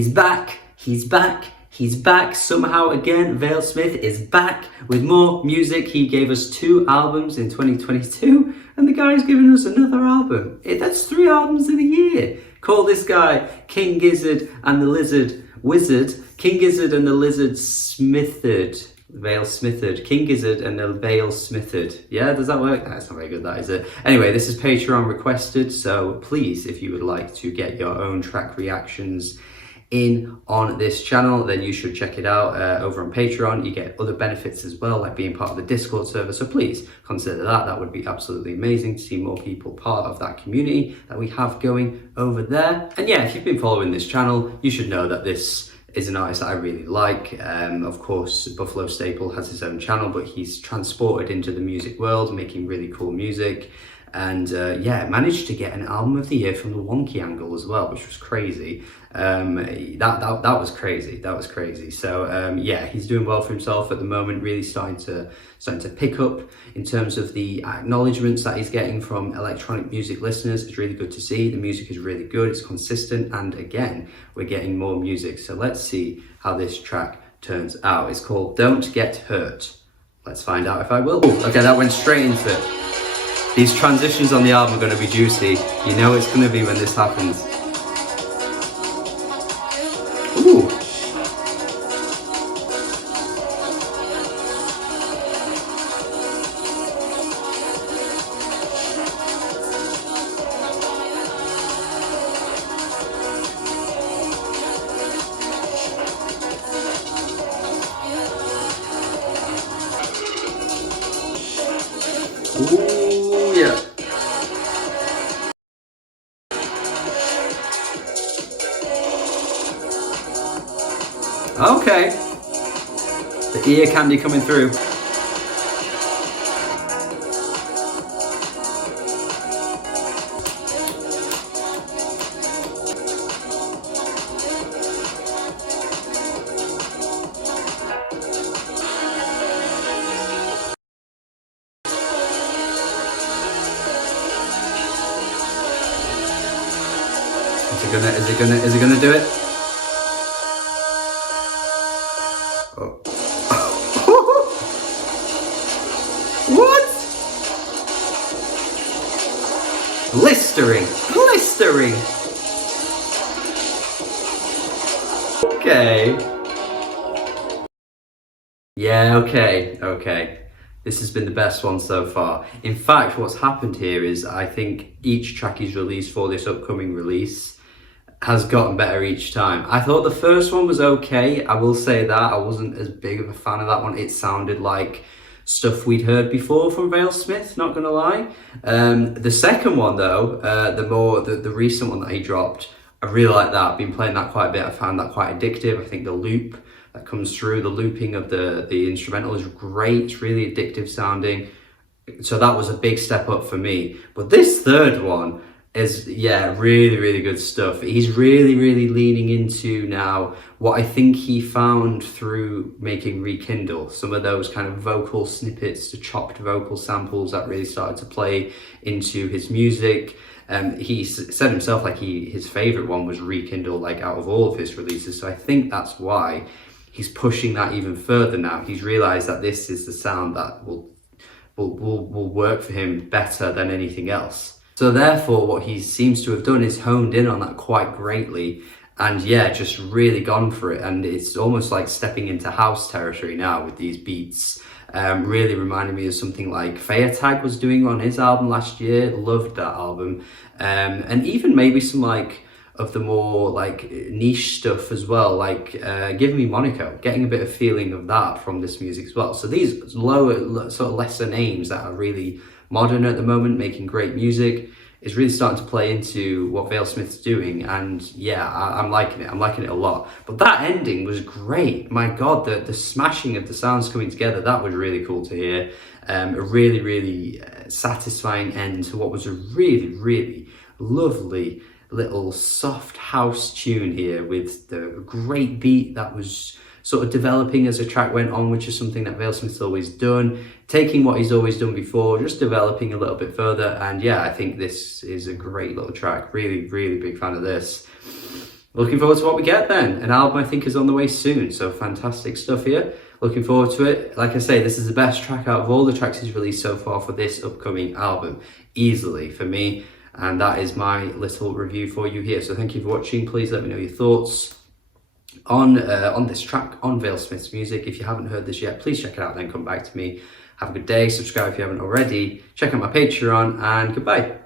He's back, he's back, he's back somehow again. Vale-Smith is back with more music. He gave us 2 albums in 2022 and the guy's giving us another album. That's 3 albums in a year. Call this guy King Gizzard and the Lizard Wizard. King Gizzard and the Lizard Smitherd. Vale-Smitherd. King Gizzard and the Vale-Smitherd. Yeah, does that work? That's not very good, that is it. Anyway, this is Patreon requested, so please, if you would like to get your own track reactions in on this channel, then you should check it out over on Patreon. You get other benefits as well, like being part of the Discord server, so please consider that. That would be absolutely amazing to see more people part of that community that we have going over there. And yeah, if you've been following this channel, you should know that this is an artist that I really like. Of course, Buffalo Staple has his own channel, but he's transported into the music world, making really cool music. And yeah, managed to get an album of the year from the Wonky angle as well, which was crazy. That was crazy. That was crazy. So yeah, he's doing well for himself at the moment. Really starting to pick up in terms of the acknowledgements that he's getting from electronic music listeners. It's really good to see. The music is really good. It's consistent, and again, we're getting more music. So let's see how this track turns out. It's called "Don't Get Hurt." Let's find out if I will. Okay, that went straight into it. These transitions on the album are going to be juicy. You know it's going to be when this happens. Ooh. Ooh, yeah. Okay. The ear candy coming through. Is it gonna do it? Oh. What? Blistering. Okay. Yeah, okay. This has been the best one so far. In fact, what's happened here is I think each track he's released for this upcoming release has gotten better each time. I thought the first one was okay. I will say that. I wasn't as big of a fan of that one. It sounded like stuff we'd heard before from Vale-Smith, not gonna lie. The second one though, the recent one that he dropped, I really like that. I've been playing that quite a bit. I found that quite addictive. I think the loop that comes through, the looping of the instrumental is great. It's really addictive sounding. So that was a big step up for me. But this third one is, yeah, really good stuff. He's really leaning into now what I think he found through making Rekindle, some of those kind of vocal snippets, the chopped vocal samples that really started to play into his music. He said himself like his favorite one was Rekindle, like out of all of his releases. So I think that's why he's pushing that even further now. He's realized that this is the sound that will work for him better than anything else. So therefore, what he seems to have done is honed in on that quite greatly, and yeah, just really gone for it. And it's almost like stepping into house territory now with these beats. Really reminded me of something like Feiertag was doing on his album last year. Loved that album. And even maybe some like of the more like niche stuff as well, like Give Me Monaco, getting a bit of feeling of that from this music as well. So these lower, sort of lesser names that are really modern at the moment, making great music, is really starting to play into what Vale-Smith's doing. And yeah, I'm liking it a lot. But that ending was great. My God, the smashing of the sounds coming together, that was really cool to hear. A really satisfying end to what was a really lovely little soft house tune here, with the great beat that was sort of developing as the track went on, which is something that Vale-Smith's always done, taking what he's always done before, just developing a little bit further. And yeah, I think this is a great little track. Really big fan of this. looking forward to what we get then. An album I think is on the way soon, so fantastic stuff here. Looking forward to it. Like I say, this is the best track out of all the tracks he's released so far for this upcoming album, easily for me. And that is my little review for you here. So thank you for watching. Please let me know your thoughts on this track, on Vale-Smith's music. If you haven't heard this yet, please check it out, then come back to me. Have a good day. Subscribe if you haven't already. Check out my Patreon, and goodbye.